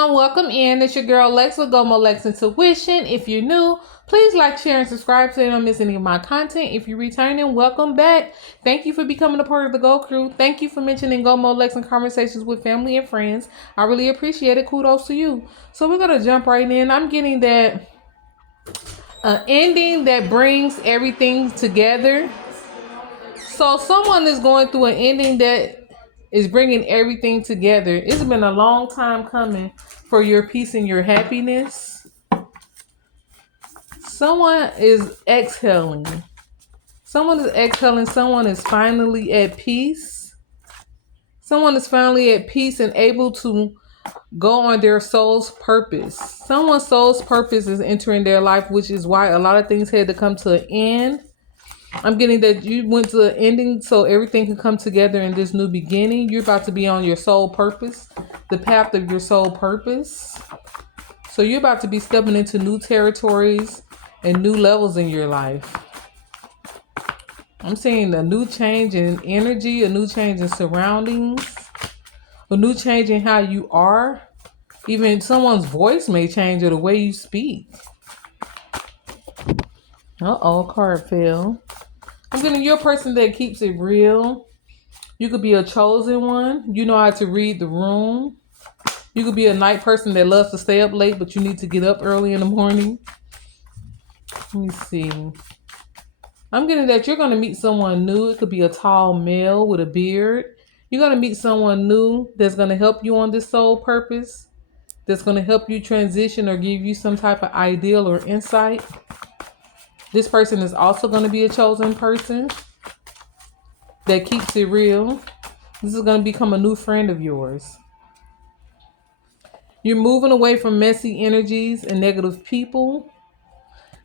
everyone, welcome in. It's your girl Lex with Gomo Lex Intuition. If you're new, please like, share, and subscribe so you don't miss any of my content. If you're returning, welcome back. Thank you for becoming a part of the Go Crew. Thank you for mentioning Gomo Lex in conversations with family and friends. I really appreciate it. Kudos to you. So we're gonna jump right in. I'm getting that ending that brings everything together. So someone is going through an ending that is bringing everything together. It's been a long time coming for your peace and your happiness. Someone is exhaling. Someone is exhaling. Someone is finally at peace. Someone is finally at peace and able to go on their soul's purpose. Someone's soul's purpose is entering their life, which is why a lot of things had to come to an end. I'm getting that you went to an ending so everything can come together in this new beginning. You're about to be on your soul purpose, the path of your soul purpose. So you're about to be stepping into new territories and new levels in your life. I'm seeing a new change in energy, a new change in surroundings, a new change in how you are. Even someone's voice may change or the way you speak. Card fell. I'm getting you're a person that keeps it real. You could be a chosen one. You know how to read the room. You could be a night person that loves to stay up late, but you need to get up early in the morning. Let me see. I'm getting that you're going to meet someone new. It could be a tall male with a beard. You're going to meet someone new that's going to help you on this soul purpose, that's going to help you transition or give you some type of ideal or insight. This person is also going to be a chosen person that keeps it real. This is going to become a new friend of yours. You're moving away from messy energies and negative people.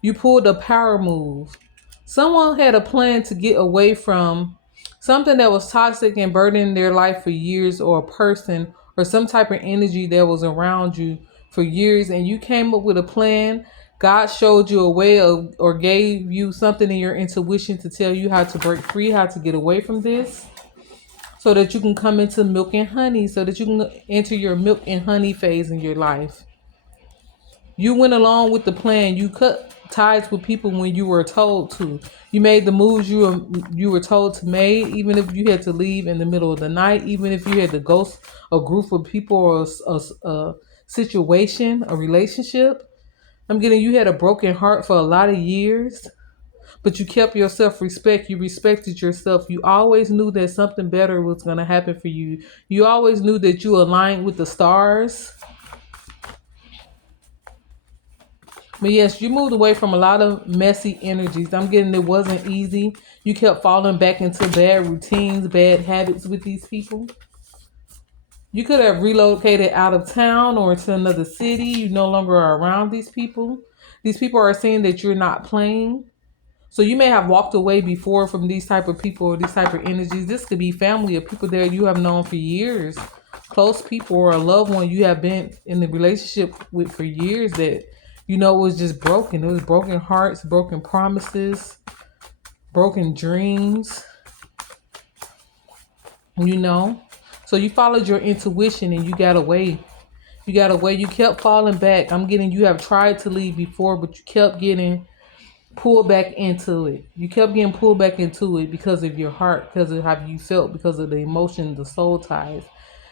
You pulled a power move. Someone had a plan to get away from something that was toxic and burdening their life for years, or a person or some type of energy that was around you for years, and you came up with a plan. God showed you a way or gave you something in your intuition to tell you how to break free, how to get away from this, so that you can come into milk and honey, so that you can enter your milk and honey phase in your life. You went along with the plan. You cut ties with people when you were told to. You made the moves you were told to make, even if you had to leave in the middle of the night, even if you had to ghost a group of people or a situation, a relationship. I'm getting you had a broken heart for a lot of years, but you kept your self-respect. You respected yourself. You always knew that something better was going to happen for you. You always knew that you aligned with the stars. But yes, you moved away from a lot of messy energies. I'm getting it wasn't easy. You kept falling back into bad routines, bad habits with these people. You could have relocated out of town or to another city. You no longer are around these people. These people are seeing that you're not playing. So you may have walked away before from these type of people or these type of energies. This could be family or people that you have known for years. Close people or a loved one you have been in the relationship with for years that you know was just broken. It was broken hearts, broken promises, broken dreams. You know? So you followed your intuition and you got away. You got away. You kept falling back. I'm getting you have tried to leave before, but you kept getting pulled back into it. You kept getting pulled back into it because of your heart, because of how you felt, because of the emotion, the soul ties.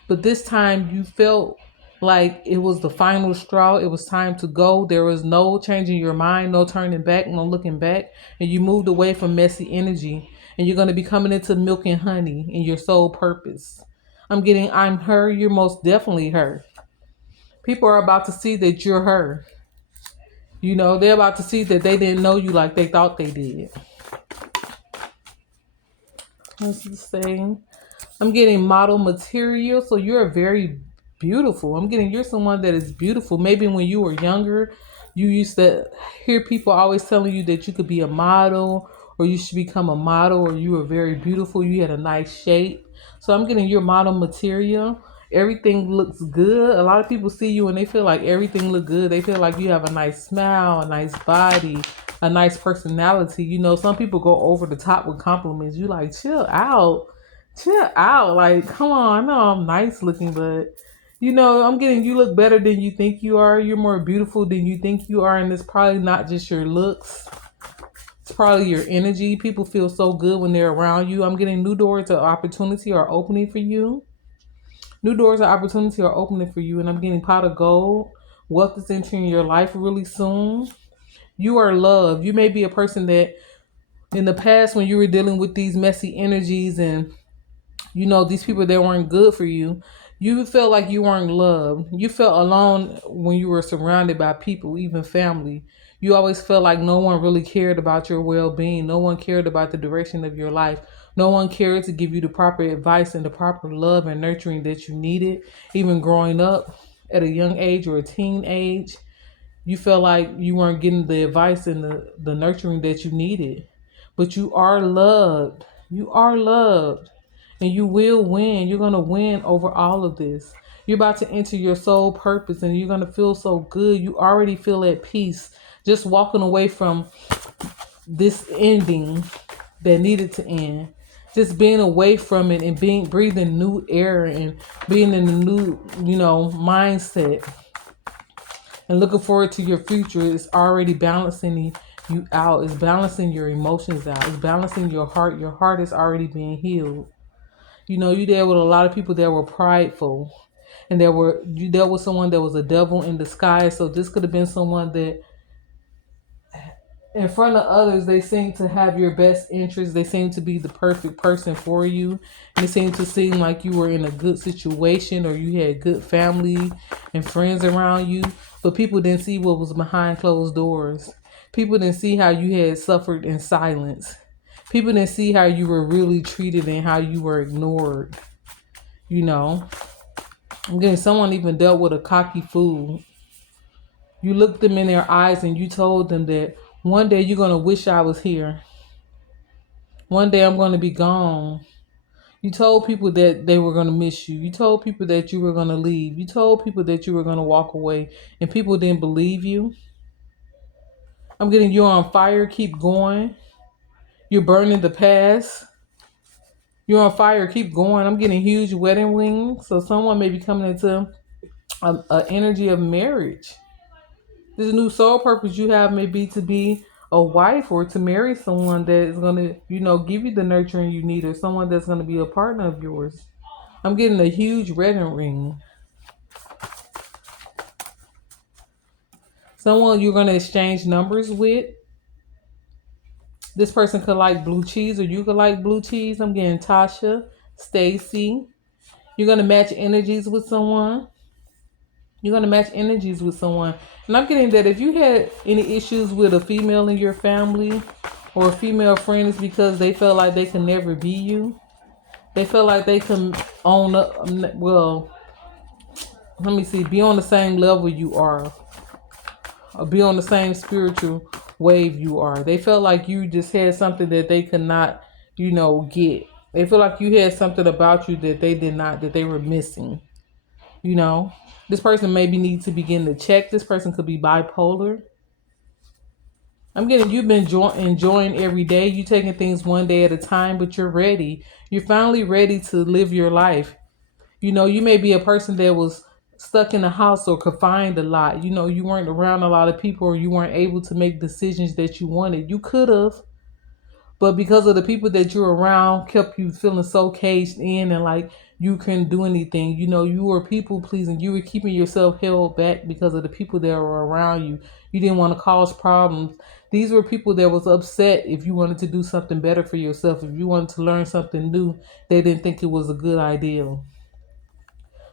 But this time you felt like it was the final straw. It was time to go. There was no changing your mind, no turning back, no looking back. And you moved away from messy energy. And you're going to be coming into milk and honey in your soul purpose. I'm getting I'm her. You're most definitely her. People are about to see that you're her. You know, they're about to see that they didn't know you like they thought they did. What's the saying? I'm getting model material. So you're very beautiful. I'm getting you're someone that is beautiful. Maybe when you were younger, you used to hear people always telling you that you could be a model or you should become a model or you were very beautiful. You had a nice shape. So I'm getting your model material. Everything looks good. A lot of people see you and they feel like everything looks good. They feel like you have a nice smile, a nice body, a nice personality. You know, some people go over the top with compliments. You like, chill out. Chill out. Like, come on. I know I'm nice looking, but I'm getting you look better than you think you are. You're more beautiful than you think you are. And it's probably not just your looks, it's probably your energy. People feel so good when they're around you. I'm getting new doors of opportunity are opening for you. New doors of opportunity are opening for you. And I'm getting pot of gold. Wealth is entering your life really soon. You are loved. You may be a person that in the past, when you were dealing with these messy energies and these people that weren't good for you, you felt like you weren't loved. You felt alone when you were surrounded by people, even family. You always felt like no one really cared about your well-being. No one cared about the direction of your life. No one cared to give you the proper advice and the proper love and nurturing that you needed. Even growing up at a young age or a teen age, you felt like you weren't getting the advice and the nurturing that you needed. But you are loved. You are loved. And you will win. You're going to win over all of this. You're about to enter your soul purpose and you're going to feel so good. You already feel at peace just walking away from this ending that needed to end. Just being away from it and breathing new air and being in a new, mindset and looking forward to your future is already balancing you out. It's balancing your emotions out. It's balancing your heart. Your heart is already being healed. You dealt with a lot of people that were prideful, and you dealt with someone that was a devil in disguise. So this could have been someone that, in front of others, they seem to have your best interest. They seem to be the perfect person for you. They seem to seem like you were in a good situation or you had good family and friends around you. But people didn't see what was behind closed doors. People didn't see how you had suffered in silence. People didn't see how you were really treated and how you were ignored. Again, someone even dealt with a cocky fool. You looked them in their eyes and you told them that one day you're going to wish I was here. One day I'm going to be gone. You told people that they were going to miss you. You told people that you were going to leave. You told people that you were going to walk away and people didn't believe you. I'm getting you on fire. Keep going. You're burning the past. You're on fire. Keep going. I'm getting huge wedding rings. So someone may be coming into an energy of marriage. This new soul purpose you have may be to be a wife or to marry someone that is going to, give you the nurturing you need, or someone that's going to be a partner of yours. I'm getting a huge wedding ring. Someone you're going to exchange numbers with. This person could like blue cheese or you could like blue cheese. I'm getting Tasha, Stacy. You're going to match energies with someone. You're going to match energies with someone. And I'm getting that if you had any issues with a female in your family or a female friend, it's because they felt like they could never be you. They felt like they can own up. Well, let me see. Be on the same level you are. Or be on the same spiritual wave you are. They felt like you just had something that they could not, get. They feel like you had something about you that they did not, that they were missing. This person maybe needs to begin to check. This person could be bipolar. I'm getting you've been enjoying every day. You taking things one day at a time, but you're ready. You're finally ready to live your life. You may be a person that was stuck in a house or confined a lot. You weren't around a lot of people or you weren't able to make decisions that you wanted. You could have, but because of the people that you're around kept you feeling so caged in and like you couldn't do anything. You were people pleasing. You were keeping yourself held back because of the people that were around you. You didn't want to cause problems. These were people that was upset if you wanted to do something better for yourself. If you wanted to learn something new, they didn't think it was a good idea.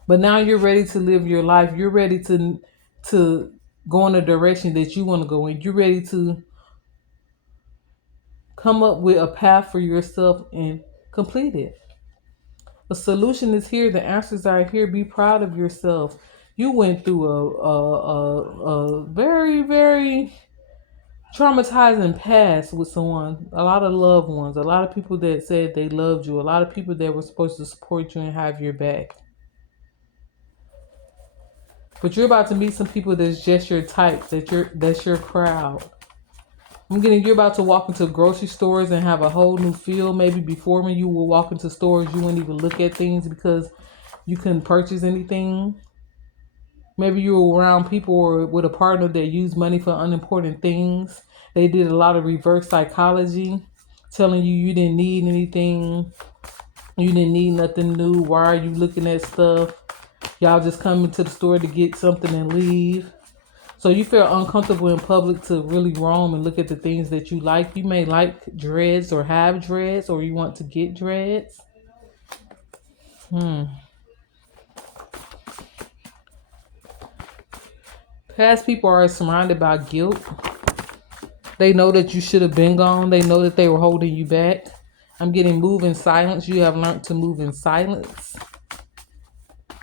But now you're ready to live your life. You're ready to go in the direction that you want to go in. You're ready to come up with a path for yourself and complete it. The solution is here. The answers are here. Be proud of yourself. You went through a very, very traumatizing past with someone. A lot of loved ones. A lot of people that said they loved you. A lot of people that were supposed to support you and have your back. But you're about to meet some people that's just your type. That's your crowd. I'm getting you're about to walk into grocery stores and have a whole new feel. Maybe before when you would walk into stores, you wouldn't even look at things because you couldn't purchase anything. Maybe you were around people or with a partner that used money for unimportant things. They did a lot of reverse psychology, telling you didn't need anything, you didn't need nothing new. Why are you looking at stuff? Y'all just come into the store to get something and leave. So you feel uncomfortable in public to really roam and look at the things that you like. You may like dreads or have dreads, or you want to get dreads. Past people are surrounded by guilt. They know that you should have been gone. They know that they were holding you back. I'm getting move in silence. You have learned to move in silence.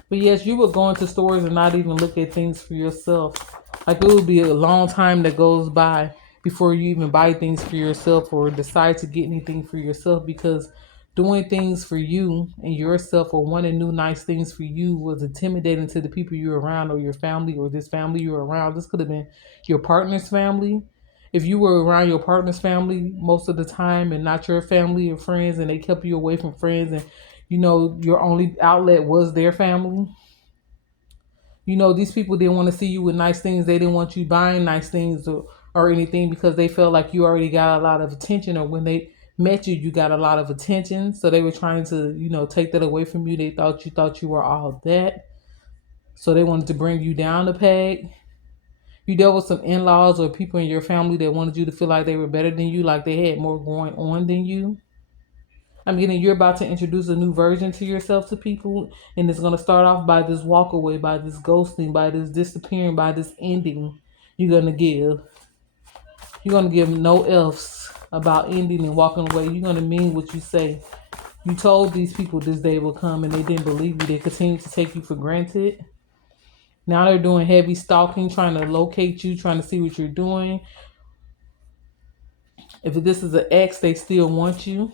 But yes, you would go into stores and not even look at things for yourself. Like it would be a long time that goes by before you even buy things for yourself or decide to get anything for yourself, because doing things for you and yourself or wanting new nice things for you was intimidating to the people you're around, or your family, or this family you're around. This could have been your partner's family. If you were around your partner's family most of the time and not your family or friends, and they kept you away from friends, and your only outlet was their family. These people didn't want to see you with nice things. They didn't want you buying nice things or anything, because they felt like you already got a lot of attention, or when they met you, you got a lot of attention. So they were trying to, take that away from you. They thought you were all that. So they wanted to bring you down a peg. You dealt with some in-laws or people in your family that wanted you to feel like they were better than you, like they had more going on than you. I'm getting you're about to introduce a new version to yourself to people, and it's going to start off by this walk away, by this ghosting, by this disappearing, by this ending. You're going to give. You're going to give no ifs about ending and walking away. You're going to mean what you say. You told these people this day will come, and they didn't believe you. They continue to take you for granted. Now they're doing heavy stalking, trying to locate you, trying to see what you're doing. If this is an ex, they still want you.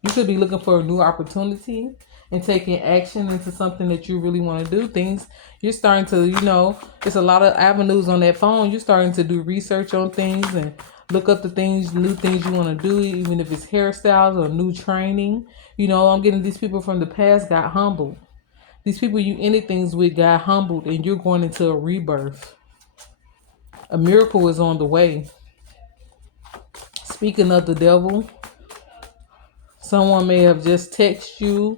You could be looking for a new opportunity and taking action into something that you really want to do. Things you're starting to, there's a lot of avenues on that phone. You're starting to do research on things and look up the things, new things you want to do, even if it's hairstyles or new training. I'm getting these people from the past got humbled. These people you ended things with got humbled, and you're going into a rebirth. A miracle is on the way. Speaking of the devil, someone may have just texted you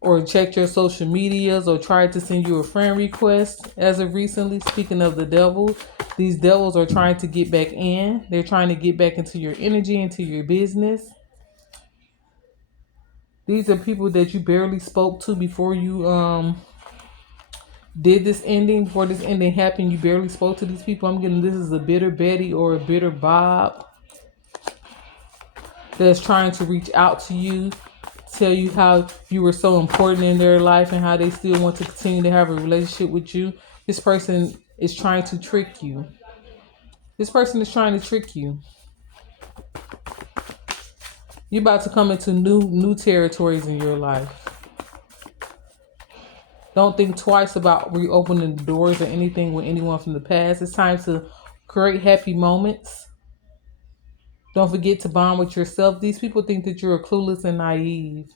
or checked your social medias or tried to send you a friend request as of recently. Speaking of the devil, these devils are trying to get back in. They're trying to get back into your energy, into your business. These are people that you barely spoke to before you did this ending. Before this ending happened, you barely spoke to these people. I'm getting this is a bitter Betty or a bitter Bob that's trying to reach out to you, tell you how you were so important in their life and how they still want to continue to have a relationship with you. This person is trying to trick you. This person is trying to trick you. You're about to come into new territories in your life. Don't think twice about reopening the doors or anything with anyone from the past. It's time to create happy moments. Don't forget to bond with yourself. These people think that you're clueless and naive.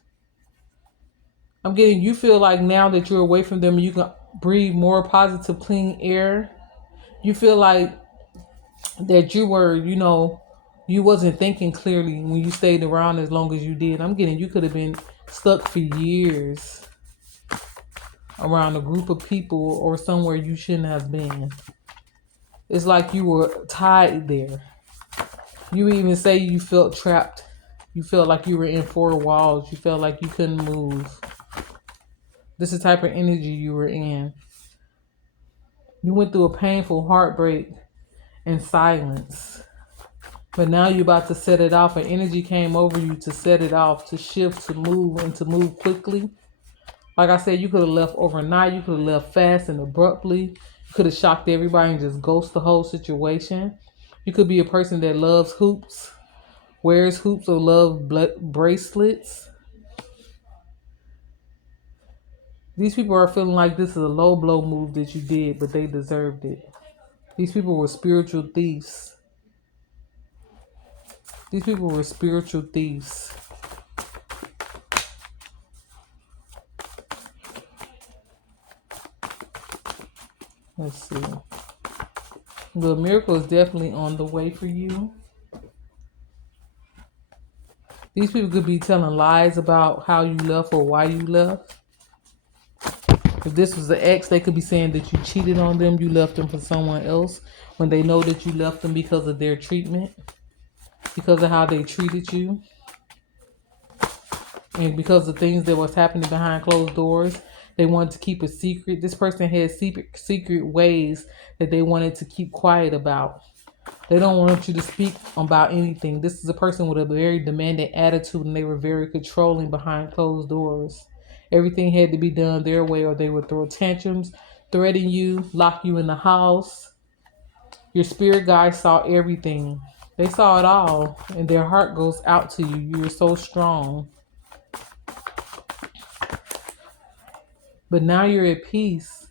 I'm getting you feel like now that you're away from them, you can breathe more positive, clean air. You feel like that you were, you wasn't thinking clearly when you stayed around as long as you did. I'm getting you could have been stuck for years around a group of people or somewhere you shouldn't have been. It's like you were tied there. You even say you felt trapped. You felt like you were in four walls. You felt like you couldn't move. This is the type of energy you were in. You went through a painful heartbreak in silence. But now you're about to set it off. An energy came over you to set it off, to shift, to move, and to move quickly. Like I said, you could have left overnight. You could have left fast and abruptly. You could have shocked everybody and just ghost the whole situation. You could be a person that loves hoops, wears hoops, or love bracelets. These people are feeling like this is a low blow move that you did, but they deserved it. These people were spiritual thieves. These people were spiritual thieves. Let's see. The miracle is definitely on the way for you. These people could be telling lies about how you left or why you left. If this was the ex, they could be saying that you cheated on them, you left them for someone else, when they know that you left them because of their treatment, because of how they treated you, and because of things that was happening behind closed doors. They wanted to keep a secret. This person had secret ways that they wanted to keep quiet about. They don't want you to speak about anything. This is a person with a very demanding attitude, and they were very controlling behind closed doors. Everything had to be done their way, or they would throw tantrums, threaten you, lock you in the house. Your spirit guides saw everything. They saw it all, and their heart goes out to you. You're so strong. But now you're at peace.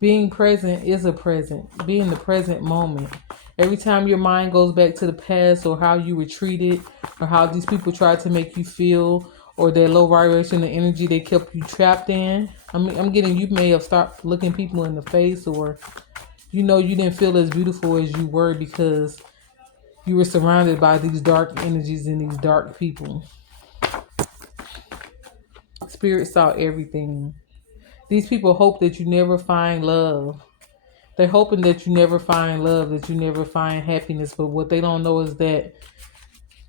Being present is a present. Be in the present moment. Every time your mind goes back to the past, or how you were treated, or how these people tried to make you feel, or their low vibration of energy they kept you trapped in. I'm getting, you may have stopped looking people in the face, or you didn't feel as beautiful as you were because you were surrounded by these dark energies and these dark people. Spirit saw everything. These people hope that you never find love. They're hoping that you never find love, that you never find happiness. But what they don't know is that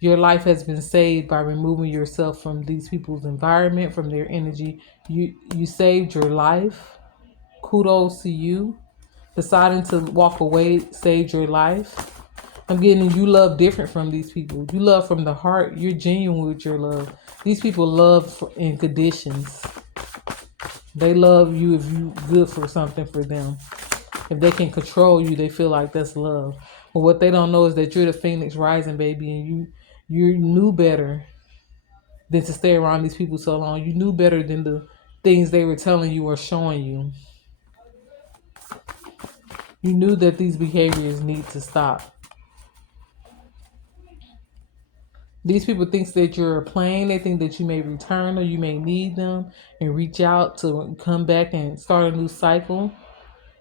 your life has been saved by removing yourself from these people's environment, from their energy. You saved your life. Kudos to you. Deciding to walk away saved your life. I'm getting, you love different from these people. You love from the heart. You're genuine with your love. These people love in conditions. They love you if you good for something for them. If they can control you, they feel like that's love. But what they don't know is that you're the phoenix rising, baby, and you knew better than to stay around these people so long. You knew better than the things they were telling you or showing you. You knew that these behaviors need to stop. These people think that you're playing. They think that you may return, or you may need them and reach out to come back and start a new cycle.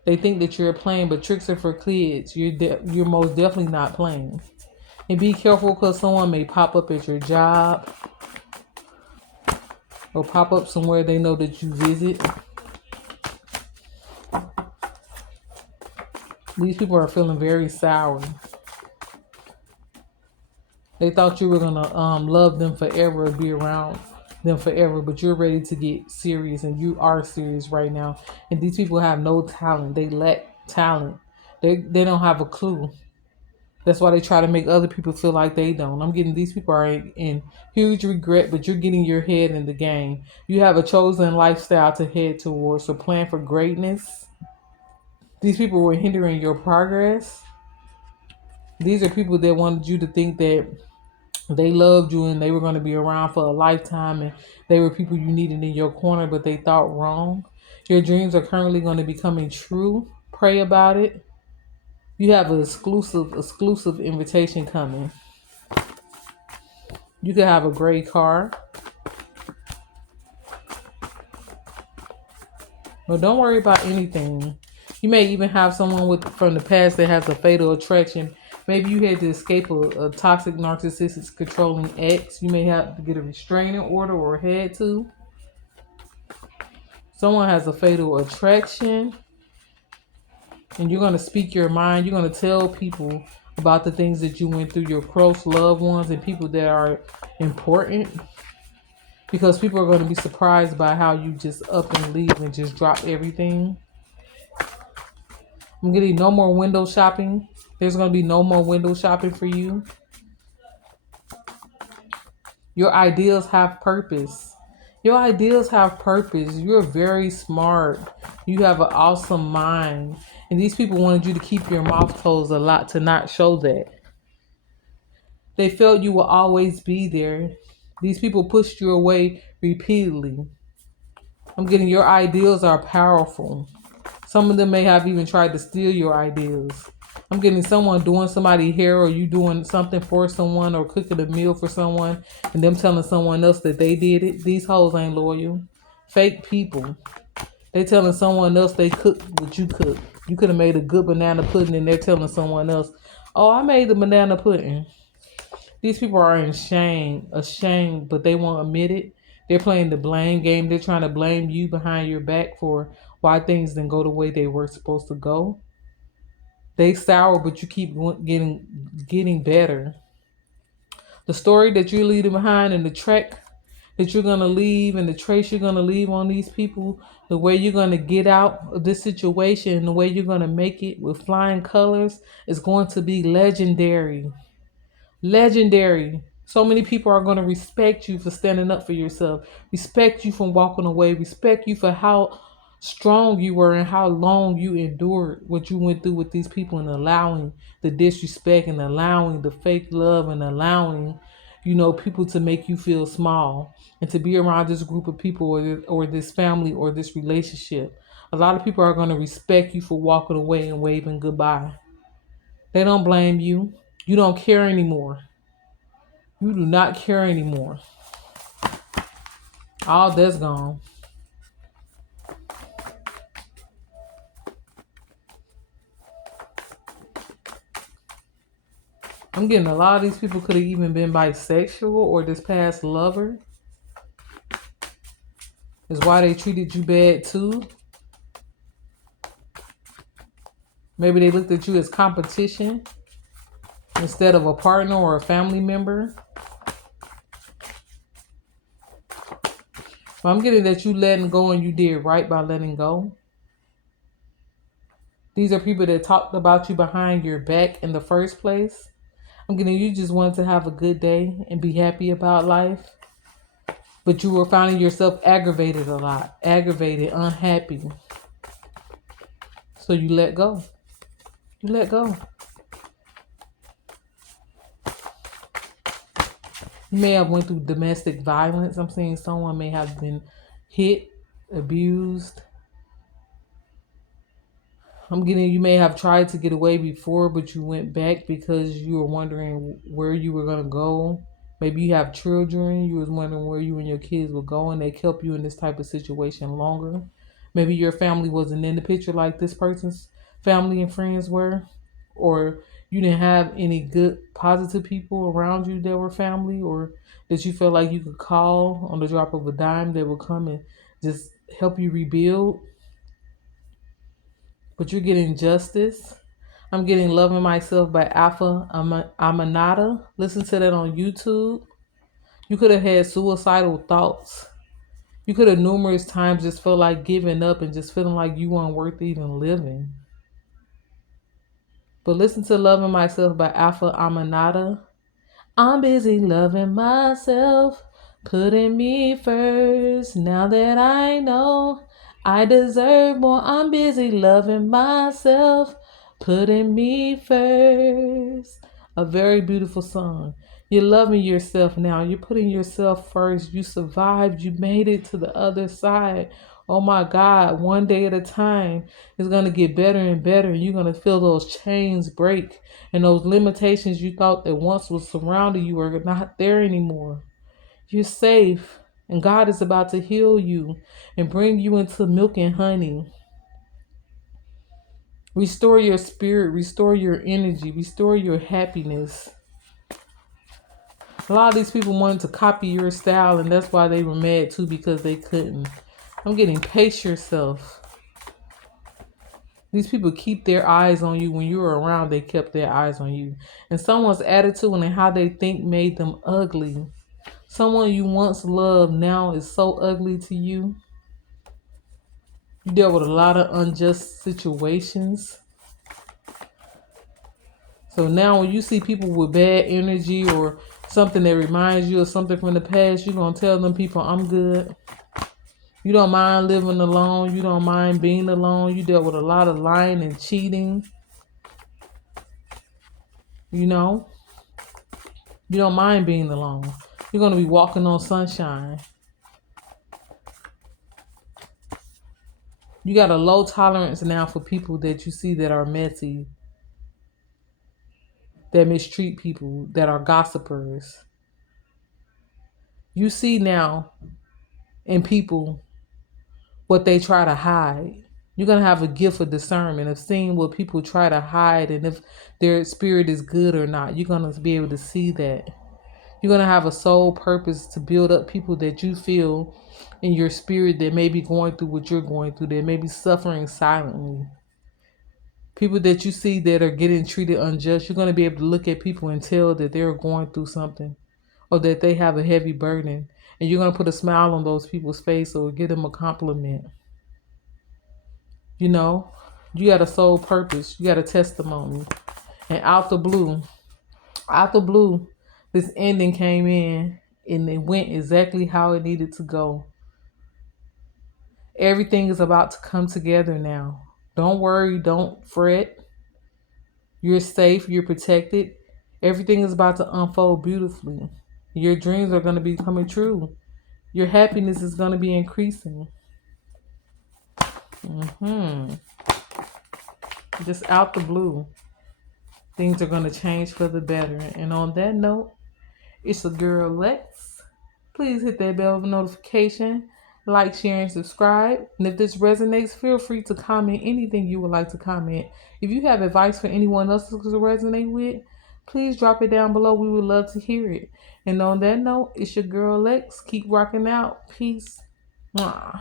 They think that you're playing, but tricks are for kids. You're most definitely not playing. And be careful, because someone may pop up at your job or pop up somewhere they know that you visit. These people are feeling very sour. They thought you were gonna love them forever, be around them forever, but you're ready to get serious, and you are serious right now. And these people have no talent. They lack talent. They don't have a clue. That's why they try to make other people feel like they don't. I'm getting, these people are in huge regret, but you're getting your head in the game. You have a chosen lifestyle to head towards, so plan for greatness. These people were hindering your progress. These are people that wanted you to think that they loved you and they were going to be around for a lifetime, and they were people you needed in your corner, but they thought wrong. Your dreams are currently going to be coming true. Pray about it. You have an exclusive invitation coming. You could have a great car. But don't worry about anything. You may even have someone from the past that has a fatal attraction. Maybe you had to escape a toxic, narcissistic, controlling ex. You may have to get a restraining order, or had to. Someone has a fatal attraction, and you're going to speak your mind. You're going to tell people about the things that you went through, your close loved ones and people that are important, because people are going to be surprised by how you just up and leave and just drop everything. I'm getting no more window shopping. There's going to be no more window shopping for you. Your ideas have purpose. Your ideas have purpose. You're very smart. You have an awesome mind. And these people wanted you to keep your mouth closed a lot, to not show that. They felt you will always be there. These people pushed you away repeatedly. I'm getting, your ideas are powerful. Some of them may have even tried to steal your ideas. I'm getting someone doing somebody's hair, or you doing something for someone, or cooking a meal for someone, and them telling someone else that they did it. These hoes ain't loyal. Fake people. They telling someone else they cooked what you cooked. You could have made a good banana pudding, and they're telling someone else, "Oh, I made the banana pudding." These people are in shame, ashamed, but they won't admit it. They're playing the blame game. They're trying to blame you behind your back for why things didn't go the way they were supposed to go. They sour, but you keep getting better. The story that you're leaving behind and the track that you're gonna leave and the trace you're gonna leave on these people, the way you're gonna get out of this situation and the way you're gonna make it with flying colors is going to be legendary. Legendary. So many people are going to respect you for standing up for yourself, respect you from walking away, respect you for how strong you were and how long you endured what you went through with these people and allowing the disrespect and allowing the fake love and allowing, people to make you feel small and to be around this group of people or this family or this relationship. A lot of people are going to respect you for walking away and waving goodbye. They don't blame you. You don't care anymore. You do not care anymore. All that's gone. I'm getting a lot of these people could have even been bisexual or this past lover. Is why they treated you bad too. Maybe they looked at you as competition instead of a partner or a family member. But I'm getting that you letting go and you did right by letting go. These are people that talked about you behind your back in the first place. I'm getting you just wanted to have a good day and be happy about life. But you were finding yourself aggravated a lot, aggravated, unhappy. So you let go. You let go. You may have went through domestic violence. I'm saying someone may have been hit, abused. I'm getting you may have tried to get away before, but you went back because you were wondering where you were gonna go. Maybe you have children. You was wondering where you and your kids would go, and they kept you in this type of situation longer. Maybe your family wasn't in the picture like this person's family and friends were, or you didn't have any good positive people around you that were family, or that you felt like you could call on the drop of a dime that would come and just help you rebuild. But you're getting justice. I'm getting Loving Myself by Alpha Amanada. Listen to that on YouTube. You could have had suicidal thoughts. You could have numerous times just felt like giving up and just feeling like you weren't worth even living. But listen to Loving Myself by Alpha Amanada. I'm busy loving myself, putting me first. Now that I know I deserve more, I'm busy loving myself, putting me first. A very beautiful song. You're loving yourself now. You're putting yourself first. You survived. You made it to the other side. Oh my God, one day at a time, it's going to get better and better. And you're going to feel those chains break. And those limitations you thought that once was surrounding you are not there anymore. You're safe. And God is about to heal you and bring you into milk and honey. Restore your spirit, restore your energy, restore your happiness. A lot of these people wanted to copy your style, and that's why they were mad too, because they couldn't. I'm getting pace yourself. These people keep their eyes on you. When you were around, they kept their eyes on you. And someone's attitude and how they think made them ugly. Someone you once loved now is so ugly to you. You dealt with a lot of unjust situations. So now when you see people with bad energy or something that reminds you of something from the past, you're going to tell them people, I'm good. You don't mind living alone. You don't mind being alone. You dealt with a lot of lying and cheating. You know, you don't mind being alone. You're going to be walking on sunshine. You got a low tolerance now for people that you see that are messy, that mistreat people, that are gossipers. You see now in people what they try to hide. You're going to have a gift of discernment of seeing what people try to hide and if their spirit is good or not. You're going to be able to see that. You're going to have a sole purpose to build up people that you feel in your spirit that may be going through what you're going through, that may be suffering silently. People that you see that are getting treated unjust, you're going to be able to look at people and tell that they're going through something or that they have a heavy burden. And you're going to put a smile on those people's face or give them a compliment. You know, you got a sole purpose. You got a testimony. And out the blue, this ending came in and it went exactly how it needed to go. Everything is about to come together now. Don't worry, don't fret. You're safe, you're protected. Everything is about to unfold beautifully. Your dreams are going to be coming true. Your happiness is going to be increasing. Just out the blue, things are going to change for the better. And on that note, it's the girl Lex. Please hit that bell notification, like, share, and subscribe. And if this resonates, feel free to comment anything you would like to comment. If you have advice for anyone else to resonate with, please drop it down below. We would love to hear it. And on that note, it's your girl Lex. Keep rocking out. Peace. Mwah.